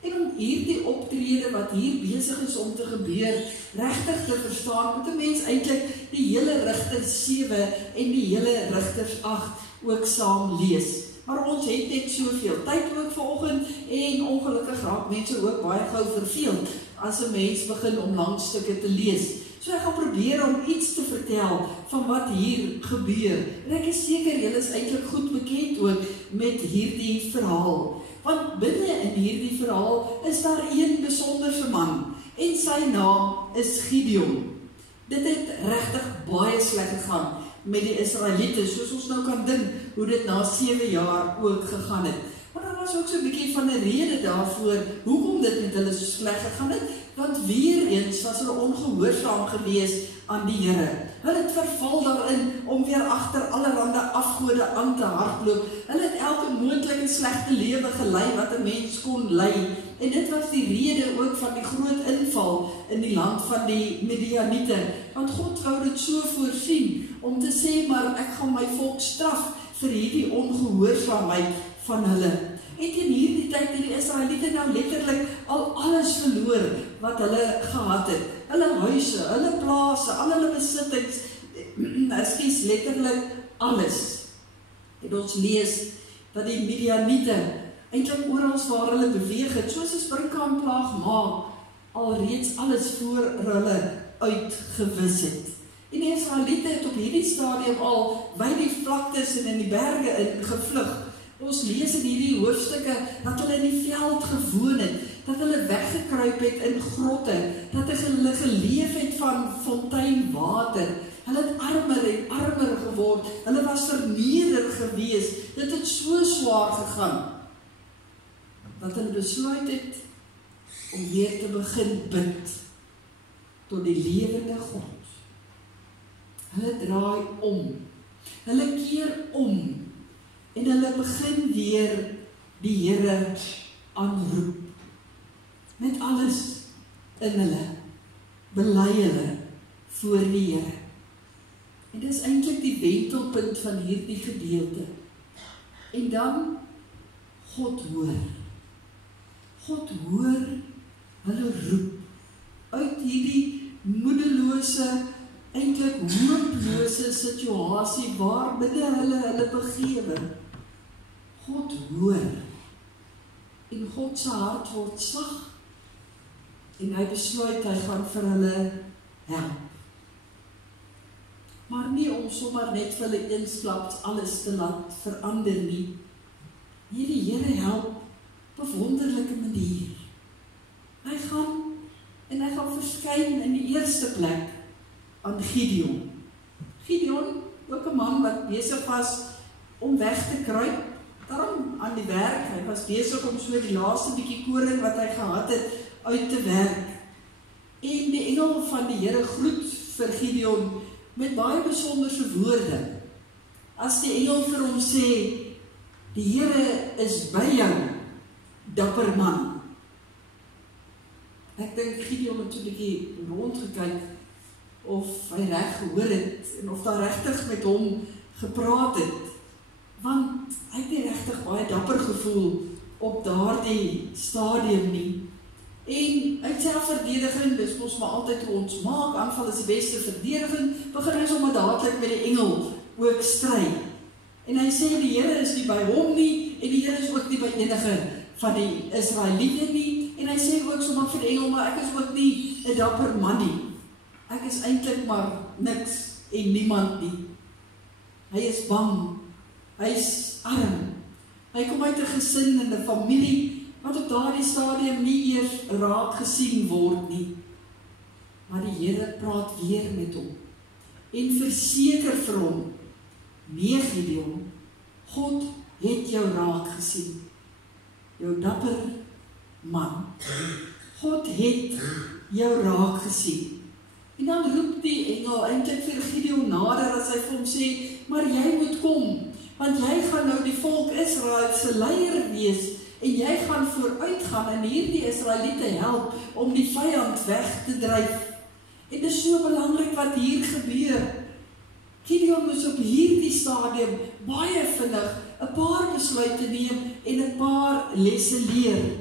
En om hierdie optrede wat hier besig is om te gebeur, regtig te verstaan, moet 'n mens eintlik die hele Rigters 7 en die hele Rigters 8 ook saam lees. Maar ons het net soveel tyd ook vanoggend en ongelukkig raak mense ook baie gou verveeld as 'n mens begin om lang stukke te lees. So ek gaan probeer om iets te vertel van wat hier gebeur. En ek is seker julle is eintlik goed bekend ook met hierdie verhaal. Want binne in hierdie verhaal is daar een besonderse man en sy naam is Gideon. Dit het regtig baie sleg gegaan met die Israeliete, soos ons nou kan dink hoe dit na 7 jaar ook gegaan het. Maar daar was ook so 'n bietjie van 'n rede daarvoor hoekom dit met hulle so sleg gegaan het, want weer eens was hulle ongehoorsaam gewees aan die Here. Hulle het verval daarin om weer agter allerlei afgode aan te hardloop. Hulle het elke moontlike slegte lewe gelei wat 'n mens kon lei. En dit was die rede ook van die groot inval in die land van die Midianiete. Want God wou dit so voorsien om te sê, maar ek gaan my volk straf vir hierdie ongehoorsaamheid van hulle. En teen hierdie tyd het die Israeliete nou letterlik al alles verloor wat hulle gehad het. Hulle huise, hulle plase, al hulle besittings, letterlik alles. En ons lees dat die Midianiete eintlik oral waar hulle beweeg het, soos 'n sprinkaanplaag maak, alreeds alles voor hulle uitgewis het. En die Israeliete het op hierdie stadium al by die vlaktes en in die berge ingevlug. Ons lees in hierdie hoofstukke dat hulle in die veld gewoon het, dat hulle weggekruip het in grotte, dat hulle geleef het van fonteinwater. Hulle het armer en armer geword, hulle was verneder gewees, dit het so swaar gegaan, dat hulle besluit het om weer te begin bid tot die lewende God. Hulle draai om, hulle keer om, en hulle begin weer die Here aanroep. Met alles in hulle, bely hulle voor die Here. En dis eintlik die wentelpunt van hierdie gedeelte. En dan, God hoor. God hoor hulle roep uit hierdie moedelose, eintlik hopelose situasie waar binne hulle begewe. God hoor En God se hart word sag, en hy besluit, hy gaan vir hulle help. Maar nie om sommer net vir hulle eensklaps alles te laat verander nie. Nee, die Here help op 'n wonderlike manier. Hy gaan verskyn in die eerste plek aan Gideon. Gideon, ook 'n man wat besig was om weg te kruip, daarom aan die werk. Hy was besig om so die laaste bietjie koring wat hy gehad het uit te werk. En die engel van die Here groet vir Gideon met baie besonderse woorde. As die engel vir hom sê, die Here is by jou, dapper man. Ek dink Gideon het so 'n bietjie rondgekyk of hy reg gehoor het en of daar regtig met hom gepraat het. Want hy het nie regtig baie dapper gevoel op daardie stadium nie. En uit selfverdediging, dis mos maar altyd hoe ons maak, aanval is die beste verdediging, begin hy sommer dadelik met die engel ook stry. En hy sê die Here is nie by hom nie, en die Here is ook nie by enige van die Israeliete nie, en hy sê ook sommer vir die engel, maar ek is ook nie 'n dapper man nie. Ek is eintlik maar niks en niemand nie. Hy is bang, hy is arm, hy kom uit 'n gesin en 'n familie, wat op daardie stadium nie eers raak gesien word nie. Maar die Here praat weer met hom en verseker vir hom, nee Gideon, God het jou raak gesien, jou dapper man. God het jou raak gesien. En dan roep die engel eintlik vir Gideon nader as hy vir hom sê, maar jy moet kom, want jy gaan nou die volk Israel se leier wees, en jy gaan vooruitgaan en hierdie Israeliete help om die vyand weg te dryf. En dit is so belangrik wat hier gebeur. Gideon moes op hierdie stadium baie vinnig 'n paar besluite neem en 'n paar lesse leer.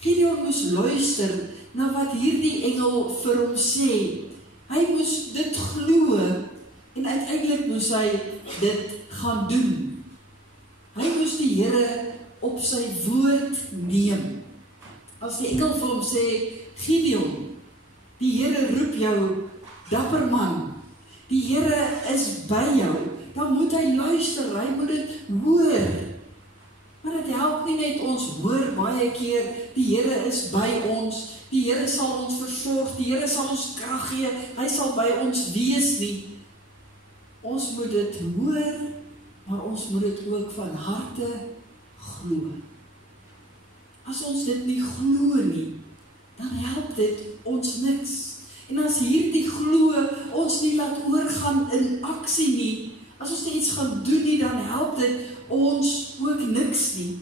Gideon moes luister na wat hierdie engel vir hom sê. Hy moes dit glo en uiteindelik moes hy dit gaan doen. Hy moes die Here op sy woord neem. As die engel vir hom sê, Gideon, die Here roep jou, dapper man, die Here is by jou, dan moet hy luister, hy moet dit hoor. Maar dit help nie net ons hoor baie keer, die Here is by ons, die Here sal ons versorg, die Here sal ons krag gee, hy sal by ons wees nie. Ons moet dit hoor, maar ons moet dit ook van harte glo. As ons dit nie glo nie, dan help dit ons niks. En as hierdie glo ons nie laat oorgaan in aksie nie, as ons nie iets gaan doen nie, dan help dit ons ook niks nie.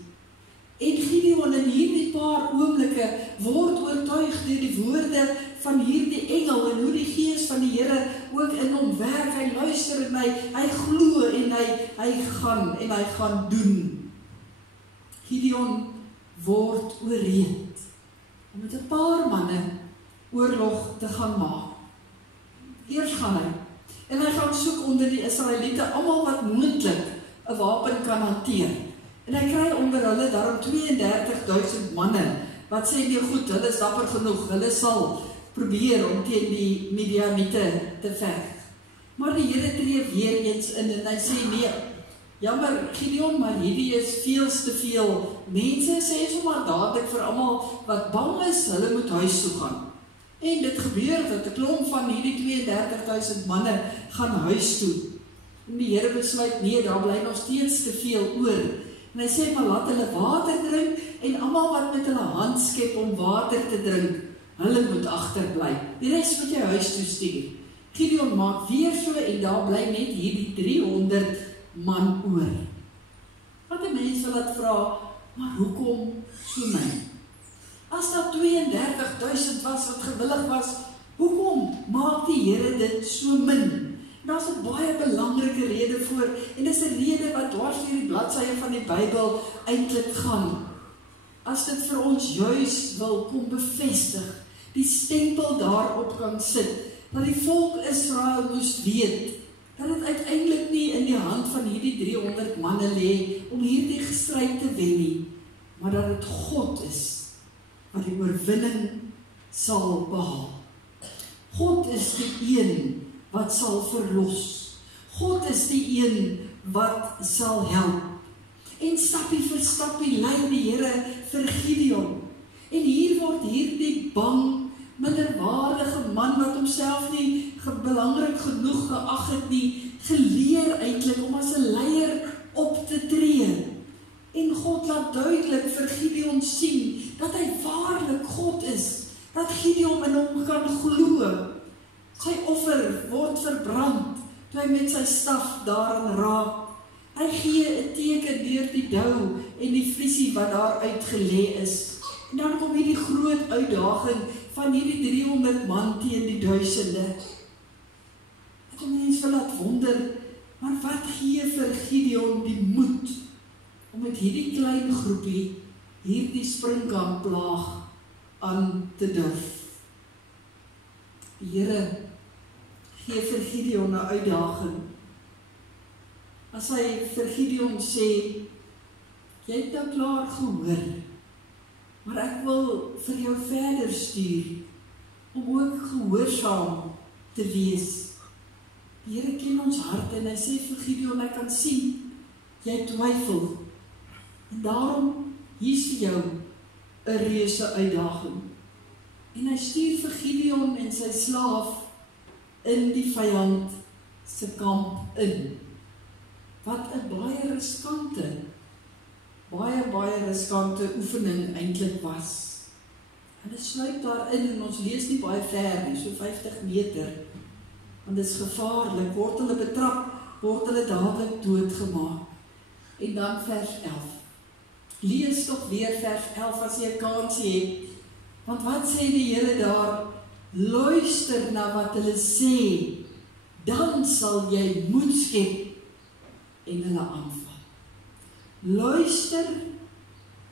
En Gideon in hierdie paar oomblikke word oortuig deur die woorde van hierdie engel en hoe die gees van die Here ook in hom werk. Hy luister en hy glo en hy gaan doen. Gideon word oorreed om met 'n paar manne oorlog te gaan maak. Eers gaan hy, en hy gaan soek onder die Israeliete, almal wat moontlik 'n wapen kan hanteer. En hy kry onder hulle daarom 32.000 manne, wat sê nee goed, hulle is dapper genoeg, hulle sal probeer om teen die Midianiete te veg. Maar die Here tree weer eens in en hy sê nee, jammer Gideon, maar hierdie is veels te veel mense, sê sommer dadelik vir almal wat bang is, hulle moet huis toe gaan. En dit gebeur dat 'n klomp van hierdie 32.000 manne gaan huis toe. En die Here besluit, nee, daar bly nog steeds te veel oor. En hy sê, maar laat hulle water drink, en almal wat met hulle hand skep om water te drink, hulle moet agterbly. Die res moet jy huis toe stuur. Gideon maak weer so, en daar bly net hierdie 300 man oor. Wat 'n mens wil laat vra, maar hoekom so min? As daar 32.000 was wat gewillig was, hoekom maak die Here dit so min? Daar's 'n baie belangrike rede voor, en dis 'n rede wat dwars deur die bladsye van die Bybel eintlik gaan. As dit vir ons juis wil kom bevestig, die stempel daarop kan sit, dat die volk Israel moes weet, dat dit uiteindelik nie in die hand van hierdie 300 manne lê om hierdie stryd te wen nie, maar dat dit God is wat die oorwinning sal behaal. God is die een wat sal verlos. God is die een wat sal help. En stappie vir stappie lei die Here vir Gideon. En hier word hierdie bang, minderwaardige man wat homself nie belangrik genoeg geag het nie, geleer eintlik om as 'n leier op te tree. En God laat duidelik vir Gideon sien dat hy waarlik God is, dat Gideon in hom kan glo. Sy offer word verbrand, toe hy met sy staf daarin raak. Hy gee 'n teken deur die dou en die vliesie wat daar uitgelê is. En dan kom hierdie groot uitdaging van hierdie 300 man teen die duisende. Ek kom mense wil laat wonder, maar wat gee vir Gideon die moed om met hierdie klein groepie hierdie springkampplaag aan te durf? Die Here gee vir Gideon 'n uitdaging. As hy vir Gideon sê, jy het nou klaar gehoor, maar ek wil vir jou verder stuur, om ook gehoorsaam te wees. Die Here ken ons hart en hy sê vir Gideon, ek kan sien, jy twyfel. En daarom, hier is vir jou 'n reuse uitdaging. En hy stuur vir Gideon en sy slaaf in die vyand se kamp in. Wat 'n baie riskante oefening eintlik was. En dit sluit daarin, en ons lees nie baie ver nie, so 50 meter, want dit is gevaarlik, word hulle betrap, word hulle dadelik doodgemaak. En dan vers 11. Lees toch weer vers 11 as jy 'n kansie het, want wat sê die Here daar? Luister na wat hulle sê, dan sal jy moed skep en hulle aanval. Luister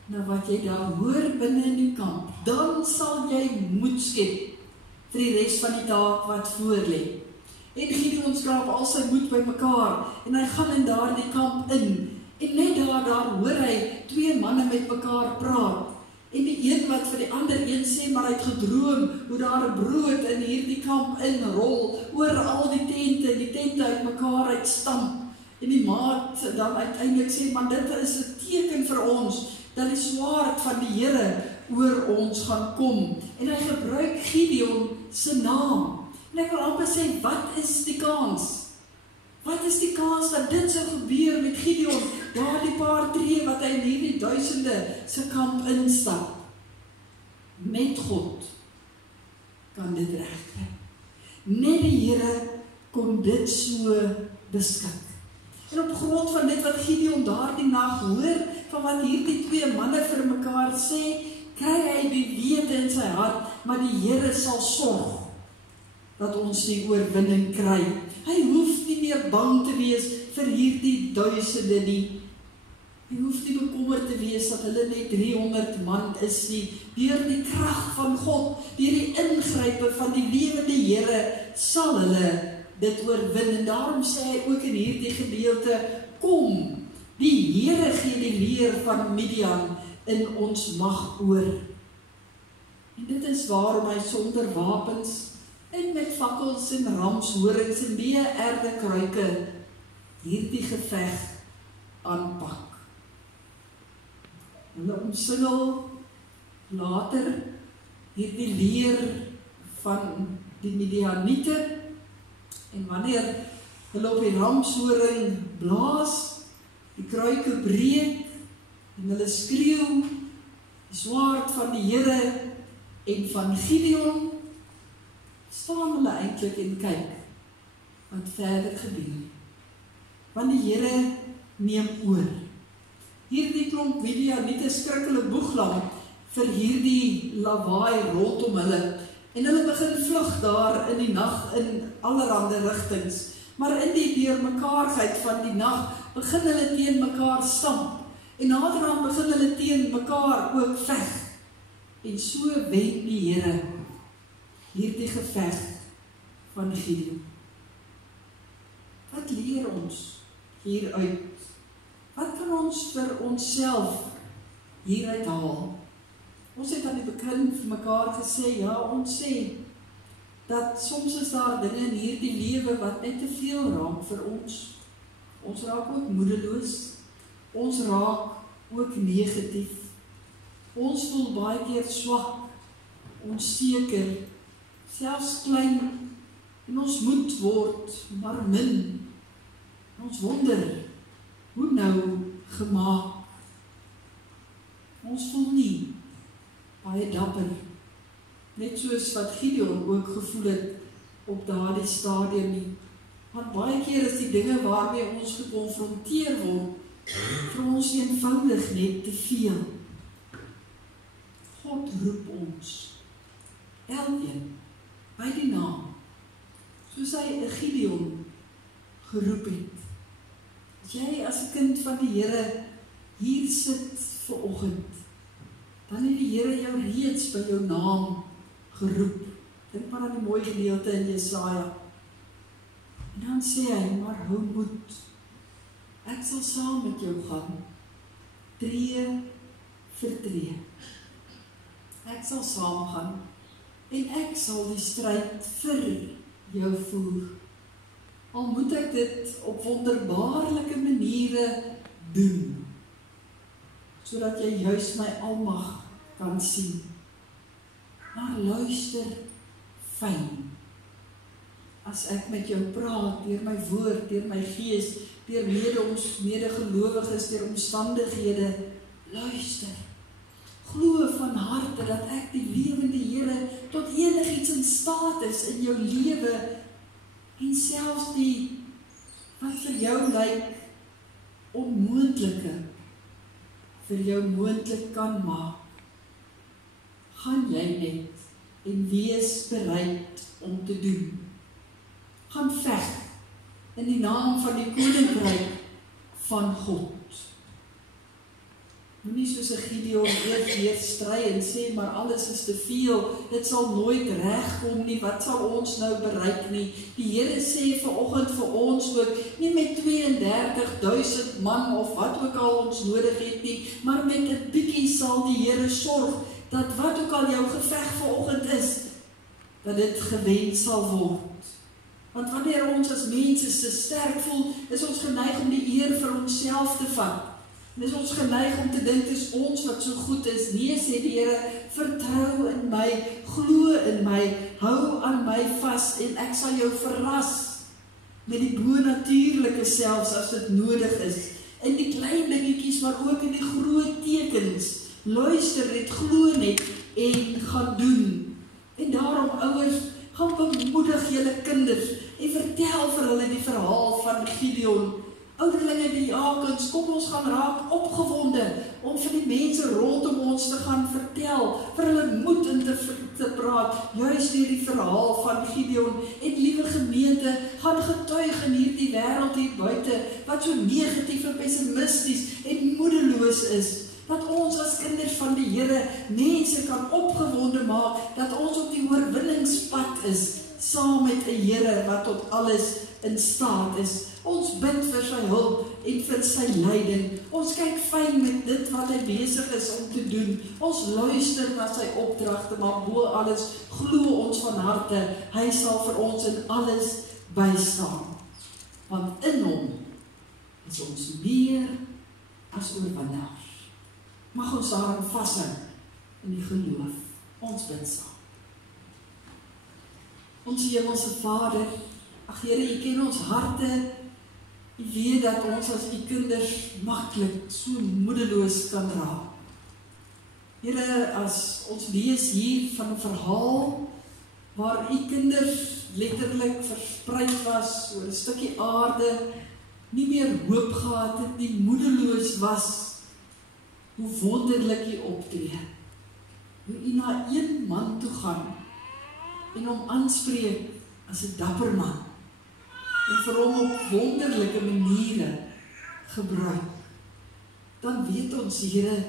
na wat jy daar hoor binne in die kamp, dan sal jy moed skep vir die res van die taak wat voor lê. En Gideon skraap al sy moed bymekaar en hy gaan in daardie kamp in. En net daar hoor hy 2 manne met mekaar praat. En die een wat vir die ander een sê, maar hy het gedroom hoe daar 'n brood in hierdie kamp inrol oor al die tente uit mekaar uitstamp. En die maat dan uiteindelik sê, maar dit is 'n teken vir ons dat die swaard van die Here oor ons gaan kom. En hy gebruik Gideon se naam. En ek wil amper sê, wat is die kans? Wat is die kans dat dit sou gebeur met Gideon, daardie paar tree wat hy in hierdie duisende se kamp instap? Met God kan dit regkry. Net die Here kon dit so beskik. En op grond van dit wat Gideon daardie nag hoor, van wat hierdie 2 manne vir mekaar sê, kry hy die wete in sy hart, maar die Here sal sorg dat ons die oorwinning kry. Hy hoef nie meer bang te wees vir hierdie duisende nie. Hy hoef nie bekommerd te wees dat hulle net 300 man is nie. Deur die krag van God, deur die ingrype van die lewende Here, sal hulle dit oorwin. En daarom sê hy ook in hierdie gedeelte, kom, die Here gee die leer van Midian in ons mag oor. En dit is waarom hy sonder wapens en met fakkels en ramshorings en erde kruike hierdie geveg aanpak. Hulle omsingel later hierdie leer van die Midianiete, en wanneer hulle op die ramshoring blaas, die kruike breek, en hulle skreeu, die swaard van die Here en van Gideon, staan hulle eintlik en kyk wat verder gebeur. Want die Here neem oor. Hierdie klomp Midianiete skrik hulle boeglam vir hierdie lawaai rondom hulle. En hulle begin vlug daar in die nag in allerhande rigtings. Maar in die deurmekaarheid van die nag begin hulle teen mekaar stamp. En naderhand begin hulle teen mekaar ook veg. En so wen die Here hierdie geveg van Gideon. Wat leer ons hieruit? Wat kan ons vir onsself hieruit haal. Ons het aan die begin vir mekaar gesê, ja, ons sê, dat soms is daar dinge in hierdie lewe wat net te veel raak vir ons. Ons raak ook moedeloos, ons raak ook negatief. Ons voel baie keer swak, onseker, selfs klein, en ons moed word maar min. Ons wonder, hoe nou gemaak? Ons voel nie baie dapper, net soos wat Gideon ook gevoel het op daardie stadium nie. Want baie keer is die dinge waarmee ons gekonfronteer word, vir ons eenvoudig net te veel. God roep ons, elkeen, by die naam, soos hy 'n Gideon geroep het. As jy as 'n kind van die Here hier sit vanoggend, dan het die Here jou reeds by jou naam geroep. Dink maar aan die mooi gedeelte in Jesaja. En dan sê hy, maar hou moed. Ek sal saam met jou gaan, tree vir tree. Ek sal saam gaan, en ek sal die stryd vir jou voer. Al moet ek dit op wonderbaarlike maniere doen, sodat jy juis my almag kan sien. Maar luister fyn. As ek met jou praat, deur my woord, deur my gees, deur medegelowiges, deur omstandighede, luister. Glo van harte dat ek die lewende Here tot enigiets in staat is in jou lewe, en selfs die wat vir jou lyk onmoontlike vir jou moontlik kan maak. Gaan jy net en wees bereid om te doen. Gaan veg in die naam van die koninkryk van God. Moenie soos 'n Gideon eers weer stry en sê, maar alles is te veel, dit sal nooit regkom nie, wat sal ons nou bereik nie? Die Here sê vanoggend vir ons ook, nie met 32,000 man of wat ook al ons nodig het nie, maar met 'n bietjie sal die Here sorg, dat wat ook al jou geveg vanoggend is, dat dit gewen sal word. Want wanneer ons as mense se sterk voel, is ons geneig om die eer vir onsself te vat. En is ons geneig om te dink, dis ons wat so goed is. Nee, sê die Here, vertrou in my, glo in my, hou aan my vas, en ek sal jou verras met die bonatuurlike selfs as dit nodig is. In die klein dingetjies, maar ook in die groot tekens. Luister net, glo net en gaan doen. En daarom ouers, gaan bemoedig julle kinders en vertel vir hulle die verhaal van Gideon. Ouderlinge, die jakens, kom ons gaan raak opgewonde om vir die mense rondom ons te gaan vertel, vir hulle moed in te praat, juist deur die verhaal van Gideon. En liewe gemeente, gaan getuig in hierdie wêreld hier buite, wat so negatief en pessimisties en moedeloos is, dat ons as kinders van die Here mense kan opgewonde maak, dat ons op die oorwinningspad is, saam met 'n Here wat tot alles in staat is. Ons bid vir sy hulp en vir sy leiding. Ons kyk fyn met dit wat hy besig is om te doen. Ons luister na sy opdragte, maar bo alles glo ons van harte, hy sal vir ons in alles bystaan. Want in hom is ons meer as oorwinnaars. Mag ons daarin vashou in die geloof. Ons bid saam. Ons Hemelse Vader, ag Here, U ken ons harte. U weet dat ons as U kinders maklik so moedeloos kan raak. Here, as ons lees hier van 'n verhaal waar U kinders letterlik verspreid was oor 'n stukkie aarde, nie meer hoop gehad het, nie moedeloos was, hoe wonderlik U optree. Hoe U na een man toe gaan en hom aanspreek as 'n dapper man en vir hom op wonderlike maniere gebruik. Dan weet ons, Here,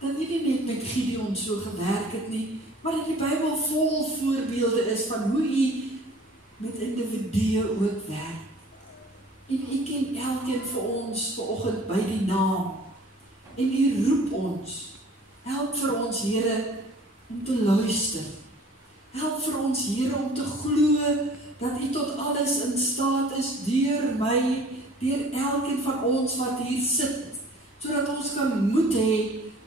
dat U nie net met Gideon so gewerk het nie, maar dat die Bybel vol voorbeelde is van hoe U met individue ook werk. En U ken elkeen vir ons vanoggend by die naam. En U roep ons Help vir ons, Here, om te luister. Help vir ons, Here, om te glo dat U tot alles in staat is deur my, deur elkeen van ons wat hier sit, sodat ons kan moed hê,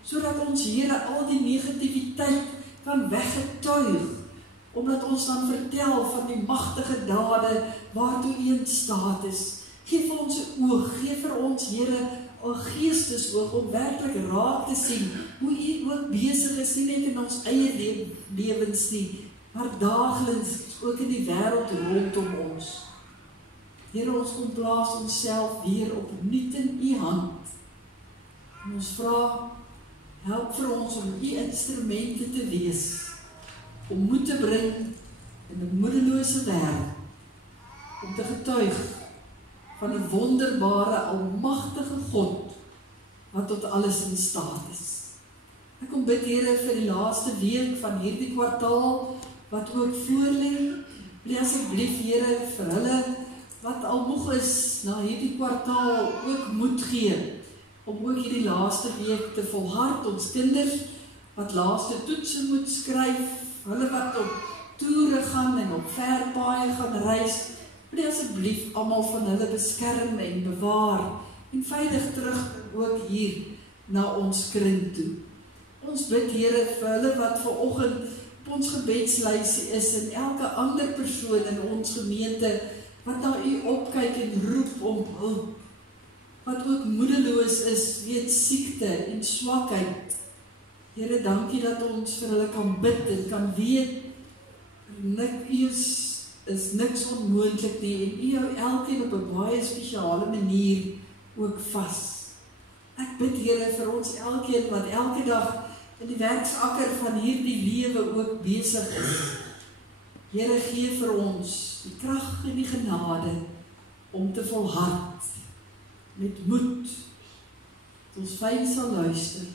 sodat ons, Here, al die negativiteit kan weggetuig, omdat ons dan vertel van die magtige dade waartoe U in staat is. Geef vir ons 'n oog, geef vir ons, Here, 'n geestesoog om werklik raak te sien hoe U ook besig is, nie net in ons eie lewens nie, maar daagliks ook in die wêreld rondom ons. Here, ons kom plaas onsself weer opnuut in U hand. En ons vra, help vir ons om U instrumente te wees, om moed te bring in 'n moedelose wêreld, om te getuig van 'n wonderbare, almagtige God, wat tot alles in staat is. Ek kom bid, Here, vir die laaste week van hierdie kwartaal, wat ook voorlê, bly asseblief, Here, vir hulle, wat al moeg is, na hierdie kwartaal ook moed gee, om ook hierdie laaste week te volhard, ons kinders, wat laaste toetse moet skryf, hulle wat op toere gaan en op verpaaie gaan reis, bly asseblief almal van hulle beskerm en bewaar, en veilig terug ook hier na ons kring toe. Ons bid, Here, vir hulle wat vanoggend op ons gebedslysie is, en elke ander persoon in ons gemeente, wat na U opkyk en roep om hulp, wat ook moedeloos is, weens siekte en swakheid. Here, dankie dat ons vir hulle kan bid en kan weet, U is niks onmoontlik nie, en U hou elkeen op 'n baie spesiale manier ook vas. Ek bid, Here, vir ons elkeen wat elke dag in die werksakker van hierdie lewe ook besig is. Here, gee vir ons die krag en die genade om te volhard, met moed, dat ons fyn sal luister,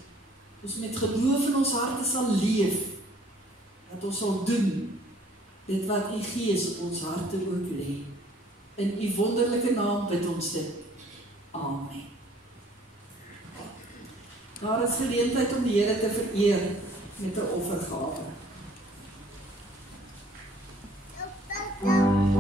ons met geloof in ons harte sal leef, dat ons sal doen dit wat U Gees op ons harte ook lê. In U wonderlike naam bid ons dit. Amen. Daar is geleentheid om die Here te vereer met 'n offergawe. Amen.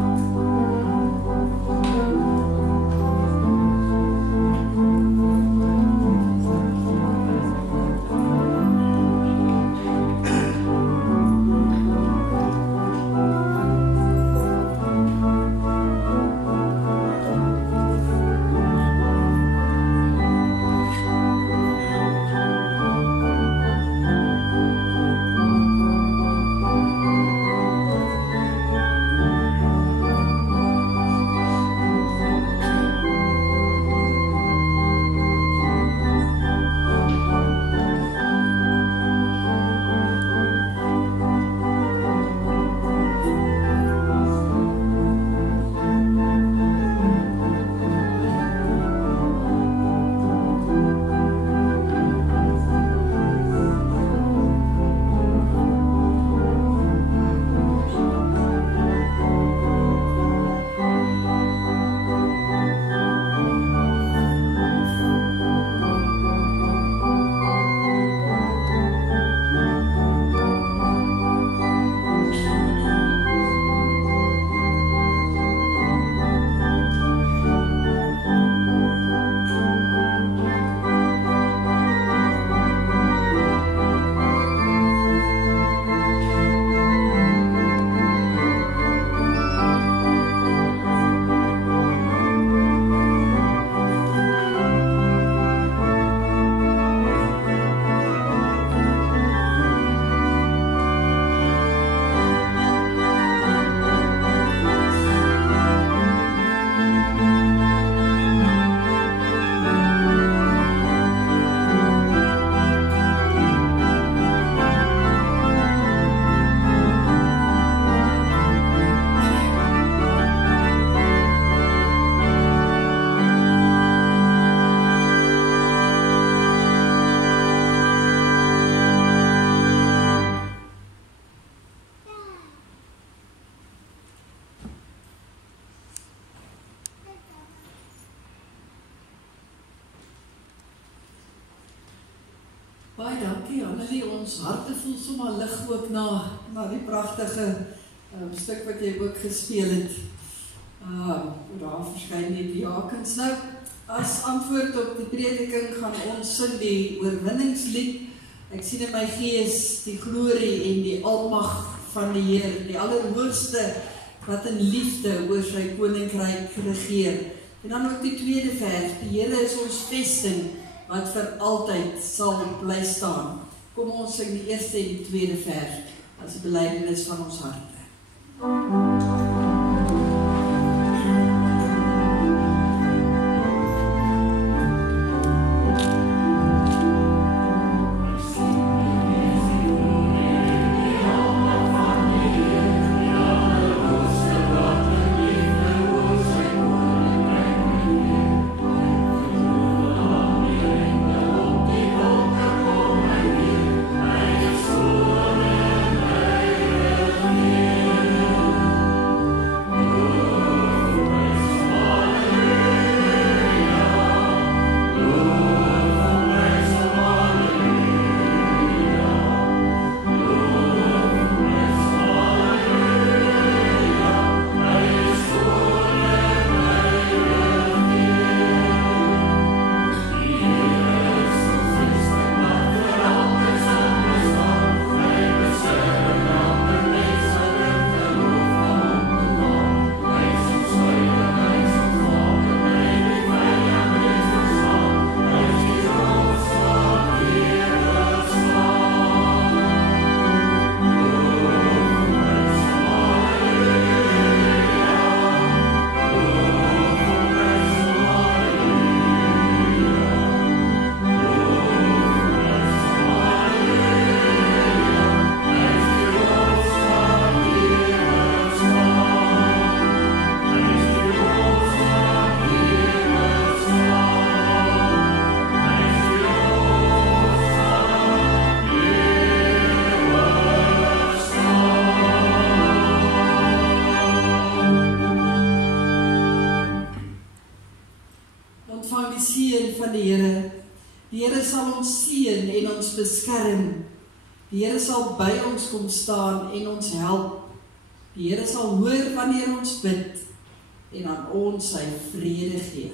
Baie dankie Annelie, ons harte voel sommer lig ook na die pragtige stuk wat jy ook gespeel het. Daar verskyn die diakens nou. As antwoord op die prediking gaan ons sing die oorwinningslied. Ek sien in my gees die glorie en die almag van die Heer, die Allerhoogste wat in liefde oor sy koninkryk regeer. En dan ook die tweede vers, die Here is ons vesting wat vir altyd sal bly staan. Kom ons sing die eerste en die tweede vers as 'n belydenis van ons harte. Beskerm. Die Here sal by ons kom staan en ons help. Die Here sal hoor wanneer ons bid en aan ons sy vrede gee.